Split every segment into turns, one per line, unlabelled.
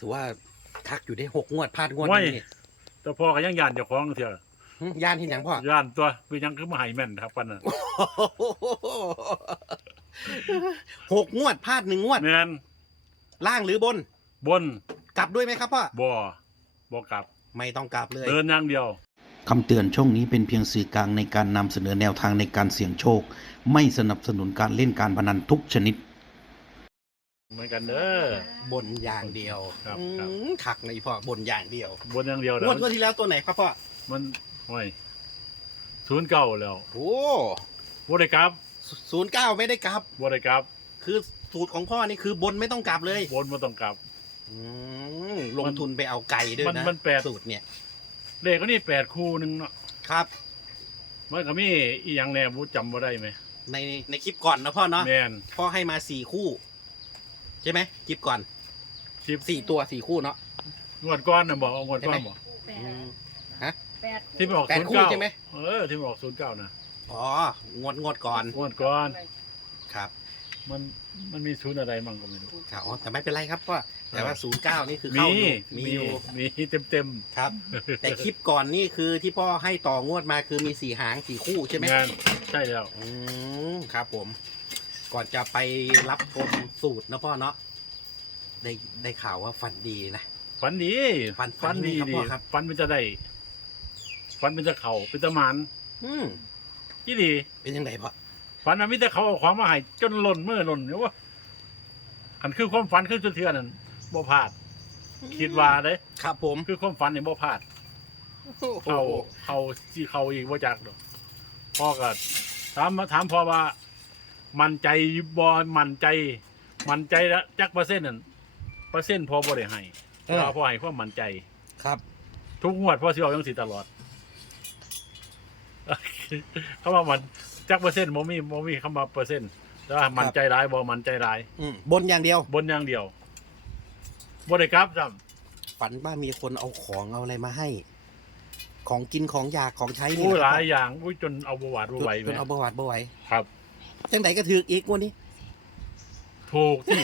ถือว่าทักอยู่ได้หกงวดพลาดงวด
โอ้ย
นึงนี่
แต่พ่อก็ยังย่านเจ้าของเถอะ
หึย่านที่หยังพ่อ
ย่านตัวเป็นยังคือมาให้แม่นครับปันน่ะ
หกงวดพลาดหนึ่งงวด
แม่น
ล่างหรือบน
บน
กลับด้วยไหมครับพ่อ
บ่บ่กลับ
ไม่ต้องกลับเลย
เดินอย่างเดียว
คำเตือนช่องนี้เป็นเพียงสื่อกลางในการนำเสนอแนวทางในการเสี่ยงโชค ไม่สนับสนุนการเล่นการพนันทุกชนิด
เหมือนกันเด้อบ
นอย่างเดียว
ครับ
อื
ครับ
มถักในพ่อบนอย่างเดียว
บนอย่างเดียว
ง
แล้ว
วดงวดที่แล้วตัวไหนครับพ่อ
มันโอ้ยศูนย์เก้าแล้ว
โอ้
บ่ได้กลับ
ศูนย์เก้าไม่ได้กลับ
บ่ได้กลับ
คือสูตรของพ่อนี่คือบนไม่ต้องกลับเลย
บนบ่ต้องกลับ
อืมลงทุนไปเอาไก่ด้วย
มัน
นะ
มันแปด
สูตรเนี่ย
เลขก็นี่แปดคู่หนึงเนาะ
ครับ
มันก็มีอีหยังแน่บ่จำบ่ได้ไหม
ในในคลิปก่อนนะพ่อเนาะ
แม่น
พ่อให้มาสี่คู่ใช่ไหมคลิปก่อน
คลิป
สี่ตัวสี่คู่เนาะ
งวดก้อนน่ะบอกเอางวดก้อนบอก
แป
อื
ด
มฮะ
แปด
ที่มันออก
แปด
ศูนย์
คู่
เก้า
ใช่ไหม
เออที่มันออกศูนย์เก้านะ
อ๋องวดงวดก่อน
งวดก้อน
ครับ
มันมันมีศูนย์อะไรมั่งก็ไม่รู้
ครับอ๋อแต่ไม่เป็นไรครับพ่อแต่ว่าศูนย์เก้านี่คือ
มี
เข้าอยู่มี
มี
อยู่
มีเต็มเต็ม
ครับ แต่คลิปก่อนนี่คือที่พ่อให้ต่องวดมาคือมีสี่หางสี่คู่ใช่ไหม
งานใช่แล้ว
อืมครับผม ก่อนจะไปรับชมสูตรนะพ่อเนาะได้ได้ข่าวว่าฝันดีนะ
ฝันดี
ฝันฝั
ฝั
น
น
ดี
ดี
ครับ
ดี
พ่อครับ
ฝันมันจะได้ ฝันมันจะเข่าเป็นตะหมัน
อืม
ที่ดี
เป็นยังไงพ่อ
ฝันมันมีแต่เขาเอาของมาให้จนหล่นเมื่อหล่นเนี่ยว่าอันคือความฝันคือจุดเทือนนั่นบ่พลาด คิดว่าเด้
ครับ ผม
คือความฝันเนี่ยบ่พลาดเขาเขาที่เขาอีกว่าจักดอกพ่อก็ถามมาถามพ่อว่า มันใจบอมันใจ มันใจแล้วจักเปอร์เซ็นต์นั่นเปอร์เซ็นต์พอบ่ได้ให้
เออ
เราพ่อให้ความมันใจ
ครับ
ทุกงวดพ่อสิเอาจังสิตลอด เขาว่ามันจักเปอร์เซ็นต์บ่มีบ่มีคำว่าเปอร์เซ็นต์แต่ว่ามันใจร้ายบ่มันใจร้าย
อืมบนอย่างเดียว
บนอย่างเดียวบ่ได้กลับจ้ำ
ฝันว่ามีคนเอาของเอาอะไรมาให้ ของกินของอยากของใช้นี่
อู้
นะ
ห
ค
ลา
รับ
ยอย่างอู้จนเอาบ่หวาดบ่ไหว
จ
แม่
นเอาประวัติบ่ไหว
ครับ
จังไหนก็ถืออีกงวันนี้
ถูกที่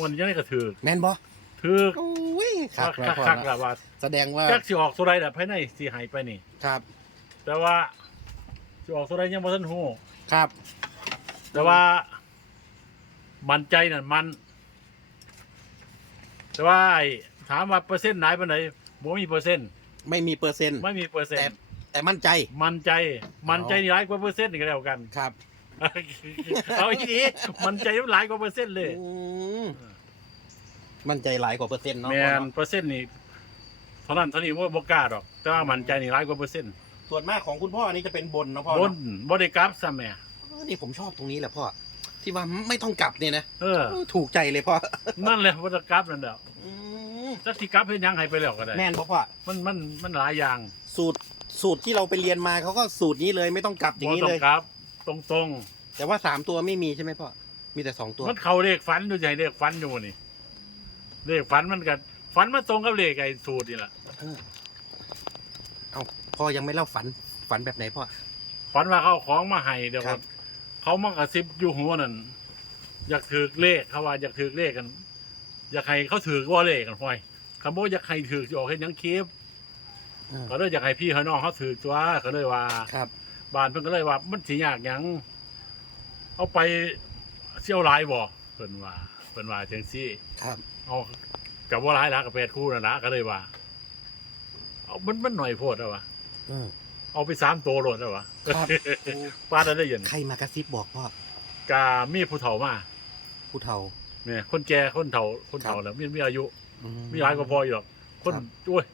วันนี้ยังไงก็ถือ
แม่นบ่
ถือ
โอ้ยครั
คั
บ
ก
แล้วพ่อ
คัก
เนาะ
ละว่า
แสดงว่า
จักสิออกโซไดแต่ภายในสิหายไปนี่
ครับ
แต่ว่าสิออกโซไดยังบ่ทันฮู้
ครับ
แต่ว่า มันใจนั่นมัน แต่ว่าไอ้ถามว่าเปอร์เซ็นต์ไหนปานไหนบ่มีเปอร์เซ็นต์
ไม่มีเปอร์เซ็นต์
ไม่มีเปอร์เซ็น
แต่
ต์
แต่มั่นใจ
มันใจ มันใจนี่หลายกว่าเปอร์เซ็นต์อีกแล้วกัน
ครับ
เอาอีนี้มันใจมันหลายกว่าเปอร์เซ็นต์เลย
อืมมั่นใจหลายกว่าเปอร์เซ็นต์เนาะ
แม
พ่อนเนาะ
เปอร์เซ็นต์นี่เท่านั้นเท่านี้ว่าบ่กล้าดอก แต่ว่ามันใจนี่ร้ายกว่าเปอร์เซ็นต์
ส่วนมากของคุณพ่อนี่จะเป็นบนเนาะพ่อบ
น
เนาะ
บ่ได้กลับซะแม่
เออนี่ผมชอบตรงนี้แหละพ่อที่ว่าไม่ต้องกลับเนี่ยนะ
เออ
เออถูกใจเลยพ่อ
นั่นแหละบ่ได้กลับนั่นแหละ
อืม
จักสิกลับเฮ็ดหยังให้ไปแล้วก็ได้
แม่นบ่พ่อ
มันมันมันหลายอย่าง
สูตร สูตรที่เราไปเรียนมาเขาก็สูตรนี้เลยไม่ต้องกลับอย่าง
บ่
นี้
ต้อ
เล
ง
ย
กลับตรง
แต่ว่าสามตัวไม่มีใช่ไหมพ่อมีแต่สองตัว
ๆมันเข้าเลขฝันอยู่ใหญ่เลขฝันอยู่นี่เลขฝันมันก็ฝันมันตรงกับเลขไอ้สูตรนี่ล่ะ
เออเอาพ่อยังไม่เล่าฝันฝันแบบไหนพ่อ
ฝันว่าเขาเอาของมาให้เดี๋ยว
ครับ
เขามากระซิบอยู่หัวนั่นอยากถือเลขเขาว่าอยากถือเลขกัน อยากให้เขาถือว่าเลขกันห้อยคำว่าอยากให้ถือจะออกให้หยังคลิป
เออ
ก็เลยอยากให้พี่เขาน้องเขาถือตัวก็เลยว่า
ครับ
บ้านเพิ่นก็เลยว่า มันสิยากหยังเอาไปเสี่ยวหลายบ่เพิ่นว่าเพิ่นว่าจังซี่
ครับ
เอากับว่าหลายละกับแปดคู่นั่นละก็เลยว่า เอามันมันหน่อยโพดเอาวะ
เออ
เอาไปสามตัวโหลดเอาวะ
ครับ
ป้าได้ยิน
ใครมากระซิบบอกพ่อกา
มีผู้เฒ่ามา
ผู้เฒ่า
เนี่ยคนแก่คนเฒ่าคนเฒ่า
ครับ
แล้วมีมีอายุ
อื
มีหลายกว่าพออยู่หรอกคน
ครับ
โอ้ย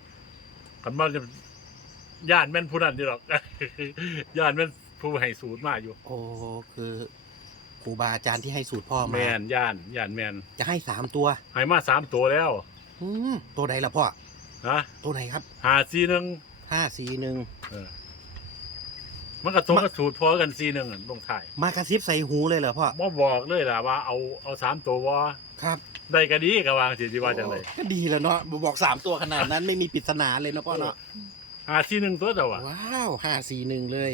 ขันมาจะย่านแม่นผู้นั้นอยู่หรอก ย่านแม่นผู้ให้สูตรมาอยู่
โอ้คือครูบาอาจารย์ที่ให้สูตรพ่อ
แม
มา
นย่านย่านแมน
จะให้สามตัว
ให้มาสามตัวแล้ว
อืมตัวใดล่ะพ่อ
นะ
ตัวไหนครับ
หาซีหนึ่ง
ห้าสี่หนึ่ง
เออมันก็ตรงกับสูตรพอกันซีหนึ่งอะลงถ่าย
มากระซิบใส่หูเลยเหรอพ่อ
บ่บอกเลยล่ะว่าเอาเอาสามตัวว่า
ครับ
ได้ก็ดีก็วางสิที่ว่าจังได
ก็ดีแล้วเนาะบอกสามตัวขนาดนั้นไม่มีปริศนาเลยเนาะพ่อเนาะ
หาซีหนึ่งตัวแต่ว่า
ว้าวห้าสี่หนึ่งเลย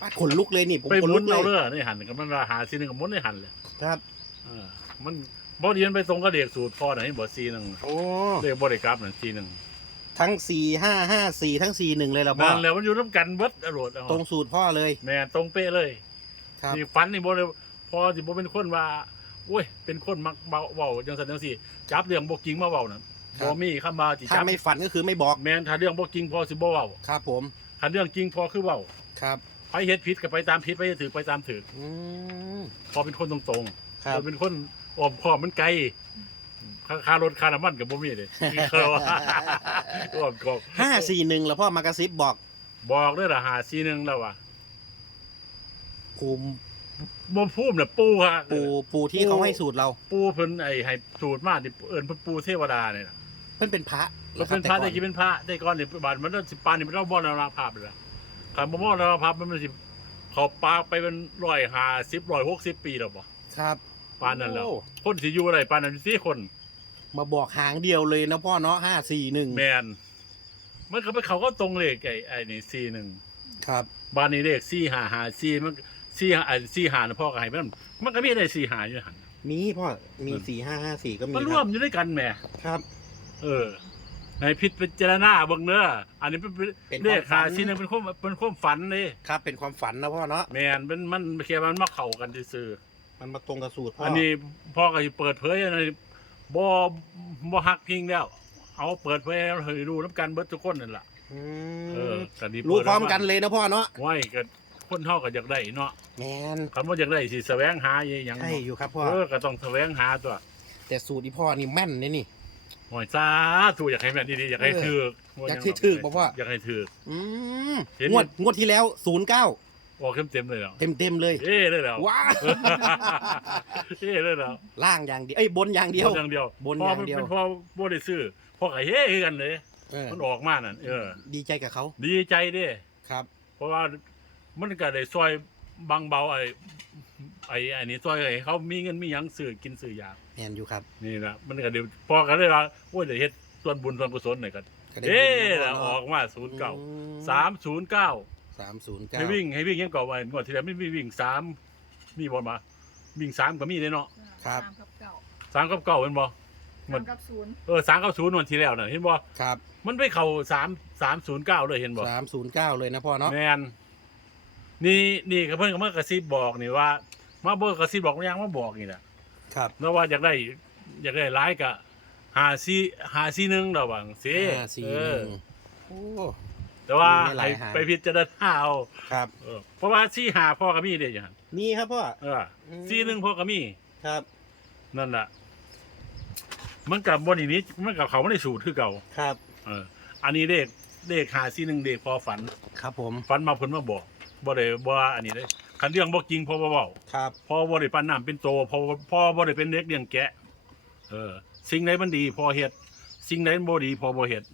ป้าขนลุกเลยนี่ผม
ไป
ขน
หมุ
ลุ
น
กเล
เอา
ย
เด้อในหันก็มันว่าหาซีหนึ่งกับหมุนในหันเลย
ครับ
เออมันบ่เรียนไปตรงกับเด็กสูตรพ่อน่ะเห็นบ่ซีหนึง
โอ้
เลขบ่ได้กลับนั่นซีหนึง
ทั้งสี่ห้าห้าสี่ทั้งสี่หนึ่งเลยเหรอพ่อ
นั่นแหล้วมันอยู่นํกันเบิดอรวดเอา
ตรงสูตรพ่อเลย
แม่นตรงเป๊ะเลย
ครับ
นี่ฝันนี่บ่ได้พอสิบ่เป็นคนว่า โอ้ย เป็นคนมักเบาเว้าจังซั่นจังซี่ จับเรื่องบ่จริงมาเว้านั่นบ่มีคำว่าสิ
ถ้า
จับ
ไม่ฝันก็คือไม่บอก
แม่นถ้าเรื่องบ่จริงพอสิบ่เว้า
ครับผม
ถ้าเรื่องจริงพอคือเว้า
ครับ
ไปเฮ็ดผิดก็ไปตามผิดไปเฮ็ดถูกไปตามถูก
อืม
พอเป็นคนตรง
ครั
ๆ
บ
พอเป็นคนอ้อมค้อมมันไกลค่าค่ารถค่าน้ำมันก็บ่มีเด้มีเคยว่าอ้อมค้อม
ห้าสี่หนึ่งแล้วพ่อมากระซิบบอก
บอกเด้อล่ะหาซีหนึงแล้วว่ะ
ภูมิ
บ่พูมน่ะปูฮะ
ปูปูที่เขาให้สูตรเรา
ปูเพิ่นไอ้ให้สูตรมานี่เอิ้นเพิ่นปูเทวดาเนี่ยนะ
เพิ่นเป็นพระ
เราเป็นพระได้กี่เป็นพระได้ก้อนนี่บาทมันต้องสิบปานนี่มันต้องบ่อนราภาพเลยนะคำบ่บ่อนราภาพมันมันสิเขาปากไปเป็นร้อยห้าสิบร้อยหกสิบปีแล้วบ่
ครับ
ปานนั้นแล้ว
โอ้
คนสิอยู่อะไรปานนั้นสี่คน
มาบอกหางเดียวเลยนะพ่อเนาะห้าสี่หนึ่ง
แมนมันก็ไปเขาก็ตรงเลขไอ้ไอ้นี่สี่หนึ่ง
ครับ
บ้านนี้เลขสี่ห้าห้าสี่มัน สี่ห้าไอ้สี่ห้านะพ่อก็ให้มันมันก็มีได้สี่ห้าอยู่หัน
มีพ่อมีสี่ห้าห้าสี่ก็มี
มัน
ค
ร่ว
รั
ม
บ
อยู่ด้วยกันแหม
ครับ
เออให้พิษเป็นเจรณาเบิ่งเด้ออันนี้เป็น
เป็น
เลข
ความฝั
หาน สี่หนึ่งเป็นความเป็นความฝันเลย
ครับ เป็นความฝันนะพ่อเนาะ
แมนเป็นมันแค่มันมาเข้ากันซื่อ
มันมาตรงกับสูตรพ่อ
ๆ
อั
อันนี้พ่อก็สิเปิดเผยอันนี้บ่บ่ฮักพิงแล้ว เอาเปิดเผยให้รู้น้ำกันเบิดทุกคนนั่นล่ะ
อื
เออ
ม
ก็ดี
รู้พร้อมกันเลยนะพ่อเนาะ
ไว้ก็ คนเฮาก็อยากได้เนาะ
แมน
คันบ่อยากได้สิแสวงหาอหยัง
ใช่อยู่ครับพ่อ
เออก็ต้องแสวงหาตัว
แต่สูตรที่พ่อนี่แม่นเนี่ยนี่
หอยซาถูกอยากให้แม่นดีๆอยากให้
เออ
ถูก
อยากให้ถูกบ่พ่อ
อยากให้ถูก
อืม
เห็น
งวดงวดที่แล้วศูนย์เก้า
ออกเต็มๆเลยเหรอ
เต็มเต็มๆเลย
เอ้เลยแล้ว
ว้า
เอ้เลยแล้ว
ล่างอย่างเดียวเอ้ยบนอย่างเดียว
บนอย่างเดียว
บน
พ่อ
อย่าง
มัน
เดียว
เป็นพ่อบ่ได้ซื้อพ่อก็เฮ้คือกันเลย
เออ
มันออกมานั่นเออ
ดีใจกับเขา
ดีใจเด้
ครับ
เพราะว่า มันก็ได้ซอยบางเบาไอ้ไอ้ไอ้นี่ซอยไอ้เขามีเงินมีหยังซื้อกินซื้อยา
แมนอยู่ครับ
นี่นะมันก็เดี๋ยวพอกันเลยว่าโอ้ยเดี๋ยวเฮ็ดส่วนบุญส่วนกุศลหน่อยกัน
ก็ได้
เอ๊
บุญะนะพ่
อ
อ
อกมาศูนย์เก้า
อืม
สามศูนย์เก้า
สามศูนย์เก้า
ให้วิ่งให้วิ่งยังก่อไว้งวดที่แล้วไม่มีวิ่งสามมีบอลมา วิ่งสามก็มีเลยเนาะ
ครับ
สามกับเก่า
สามกับเก้าเป็นบอ
สามกับศูนย์
เออสามกับศูนย์วันที่แล้วน่ะเห็นบอ
ครับ
มันไปเข่าสามสามศูนย์เก้าเลยเห็นบอ
สามศูนย์เก้าเลยนะพ่อเนาะ
แมน นี่นี่ก็เพิ่นก็มากระซิบบอกนี่ว่า มาเบอร์กระซิบบอกยังมาบอกนี่แหละ
ครับ
แล้วว่าอยากได้อยากได้ร้ายกะหาซีหาซีหนึ่งระหว่างซี
ห้าสี่
เอ
ห
อ
นึ่งโอ้
แต่ว่า
มีหลาย
ให้
หาง
ไปพิจารณาเอา
ครับ
เออเพราะว่าซีหาพ่อก็มีเดีอย่างนั้น
มีครับพ่อ
เออ
อืม
ซีหนึ่งพ่อก็มี
ครับ
นั่นแหละมันกับบนนี้มันกับเขาไม่ได้สูตรคือเก่า
ครับ
เออ อันนี้เลขเลขหาซีหนึ่งเด็กพอฝัน
ครับผม
ฝันมาเพิ่นมาบอก บ่ได้บ่ว่าอันนี้เลยคันเรื่องบ่จริงพอบ่เว้า
ครับ
พอบ่ได้ปั้นน้ำเป็นโตพอพอบ่ได้เป็นเด็กเลี้ยงแกะ เออ สิ่งใดมันดี พอเฮ็ดสิ่งใดมันบ่ดี พอบ่เฮ็ด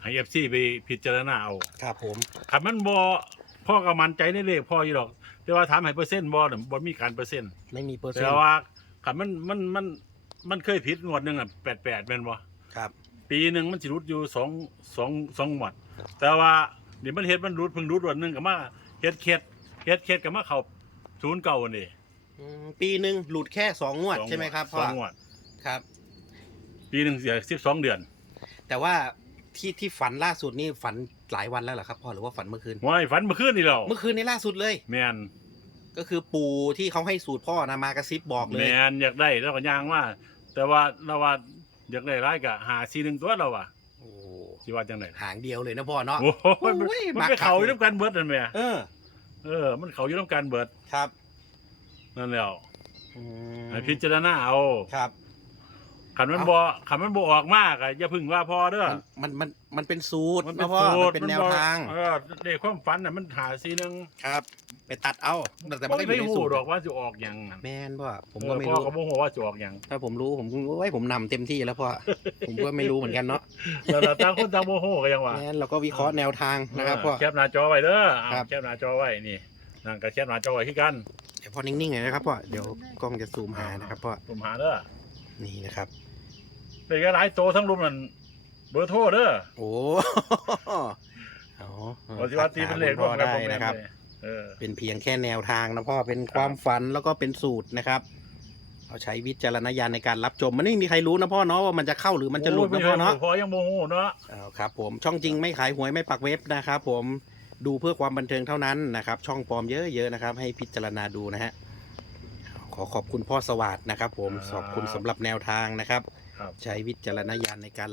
ให้ FC ไปพิจารณาเอา
ครับผม
คันมันบ่พ่อก็มั่นใจในเลขพ่ออยู่ดอก แต่ว่าถามให้เปอร์เซ็นต์บ่น่ะบ่มีการเปอร์เซ็นต์
ไม่มีเปอร์เซ็น
แต่
ต์
ว่าคันมันมันมันมันเคยผิดงวดหนึงอะ88แม่นบ่
ครับ
ปีหนึงมันสิรุดอยู่สองสองสองงวด แต่ว่า นี่มันเฮ็ดมันรุดเพิ่งรุดวันหนึงก็มาเฮ็ดเข็ดเฮ็ดเข็ดก็มาเข้าศูนย์เก่านี่
อืมปีหนึ่งหลุดแค่สองงวด
สอง
ใช่ไหมครับ
ส
พ่อ
องงวด
ครับ
ปีหนึ่งเสียสิบสองเดือน
แต่ว่าที่ที่ฝันล่าสุดนี่ฝันหลายวันแล้วเหรอครับพ่อหรือว่าฝันเมื่อคืน
ว้ายฝันเมื่อคืนนี่แล้ว
เมื่อคืนนี้ล่าสุดเลย
แมน
ก็คือปู่ที่เขาให้สูตรพ่อนะมากระซิบบอกเล
แม
ย
นอยากได้แล้วก็ย่างว่า แต่ว่าเราว่าอยากได้ร้ายกะหาซีหนึ่งตัวเราอะ
โอ้
สิว่าจังได
หางเดียวเลยนะพ่อเนาะ
โอ้โหมัน
โอ้ย
มัน
มัก
ไป
คัก
เขาอยู่น้ำกันเบิดนั่นแหม่
เออ
เออ มันเขาอยู่น้ำกันเบิด
ครับ
นั่นแล้ว
อืม
ให้พิจารณาเอา
ครับ
ขันมัน
เอา
บ่ขันมันบ่ออกมากอะอย่าพึ่งว่าพอเด้อ
มันมันมันมันเป็นสูตร
มันเป็
นะ
น
พ่อ
สู
มั
ต
น
ร
เป็น
มัน
แนว
บ่
ทาง
เออเด็กความฝันน่ะมันหาซีหนึง
ครับ ไปตัดเอาแต่มันก็อยู่
ไม่
ใน
รู้
สูตร
หรอกว่าจะออกหยังอะ
แม่นพ่อผม
เอ
ก็
อ
ไม่
พ่อ
รู้
ก็บ่ฮู้ว่าจะออกหยัง
ถ้าผมรู้ผมโอ้ยผมนำเต็มที่แล้วพ่อผมก็ไม่รู้เหมือนกันเนาะ
แต่ละต่างคนต่างโมโหก็ยังว่า
แม่นเราก็วิเคราะห์แนวทางนะครับพ่อ
แคปหน้าจอไว้เด้ออ่า
ครับ
แคปหน้าจอไว้นี่นั่นก็แคปหน้าจอไว้คือกัน
เดี๋ยวพ่อนิ่งๆหน่อยนะครับพ่อเดี๋ยวกล้องจะซูมหานะครับพ่อ
ผมหาเด้อ
นี่นะครับ
เด็กหลายโตทั้งรุมนั่นเบอร์โทรเด้อ
โอ้เอา
ปฏิวัติเป็นเลข
พ่อ
กั
ได้
ผมแม่
นะครับ
เลยเออ
เป็นเพียงแค่แนวทางนะพ่อเป็นความฝันแล้วก็เป็นสูตรนะครับเอาใช้วิจารณญาณในการรับชมมันไม่มีใครรู้นะพ่อเนาะว่ามันจะเข้าหรือมันจะหลุด
โอ้ย
นะพ่อเนาะ
พอยังโมโหเนาะ
เอาครับผมช่องจริงไม่ขายหวยไม่ปักเว็บนะครับผมดูเพื่อความบันเทิงเท่านั้นนะครับ ช่องปลอมเยอะๆนะครับ ให้พิจารณาดูนะฮะขอขอบคุณพ่อสวัสดนะครับ ผมขอบคุณสำหรับแนวทางนะครับ
ครับ
ใช้วิจารณญาณในการ